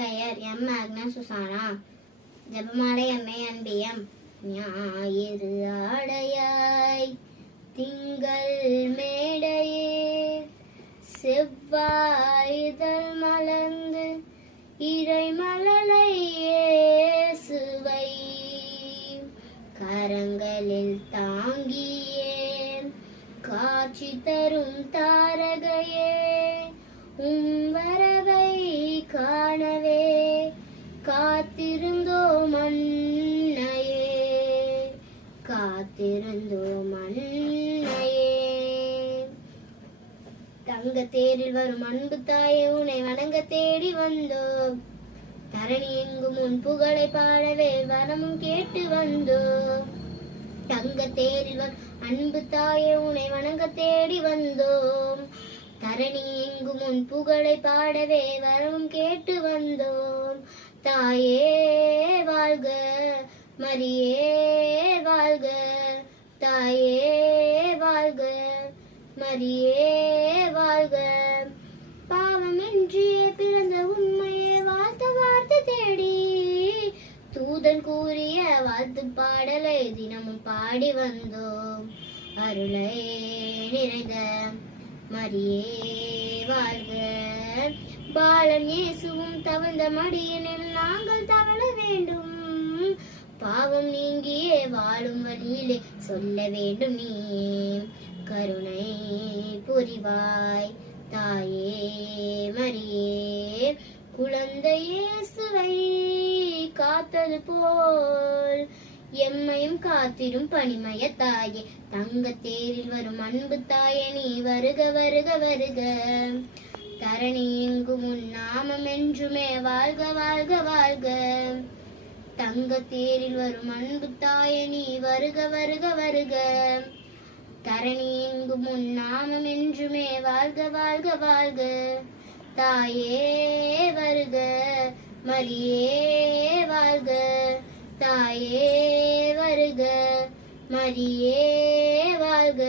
பெயர் M Agnes Susanna. ஜெபமாலை MA NPM. ஞாயிறு ஆடையாய் திங்கள் மேடையே செவ்வாய்தழ் மலர்ந்து இறை மழலை இயேசுவை கரங்களில் தாங்கியே காட்சி தரும் தாரகையே வரவை காணவே காத்திருந்தோம் அன்னையே, காத்திருந்தோம் அன்னையே. தங்க தேரில் வரும் அன்பு தாயே உன்னை வணங்க தேடி வந்தோம். தரணி எங்கும் உன் புகழை பாடவே வரமும் கேட்டு வந்தோம். தங்க தேரில் வரும் அன்பு தாயே உன்னை வணங்க தேடி வந்தோம். தரணி எங்கும் உன் புகழை பாடவே வரவும் கேட்டு வந்தோம். தாயே வாழ்க, மரியே வாழ்க, தாயே வாழ்க, மரியே வாழ்க. பாவமின்றியே பிறந்த உண்மையே வாழ்த்த வார்த்தை தேடி தூதன் கூறிய வாழ்த்து பாடலை தினமும் பாடி வந்தோம். அருளை நிறைந்த மரியே வாழ்க. பாலன் இயேசுவும் தவழ்ந்த மடியினில் நாங்கள் தவழ வேண்டும். பாவம் நீங்கியே வாழும் வழியிலே சொல்ல வேண்டும் நீ. கருணை புரிவாய் தாயே மரியே. குழந்தை இயேசுவை காத்தது போல் எம்மையும் காத்திரும் பணிமய தாயே. தங்க தேரில் வரும் அன்பு தாயே நீ வருக வருக வருக. தரணி எங்கும் உன் நாமம் என்றுமே வாழ்க வாழ்க வாழ்க. தங்க தேரில் வரும் அன்பு தாயே நீ வருக வருக வருக. தரணி எங்கும் உன் நாமம் என்றுமே வாழ்க வாழ்க வாழ்க. தாயே வருக, மரியே வாழ்க, தாயே வருக, மரியே வாழ்க.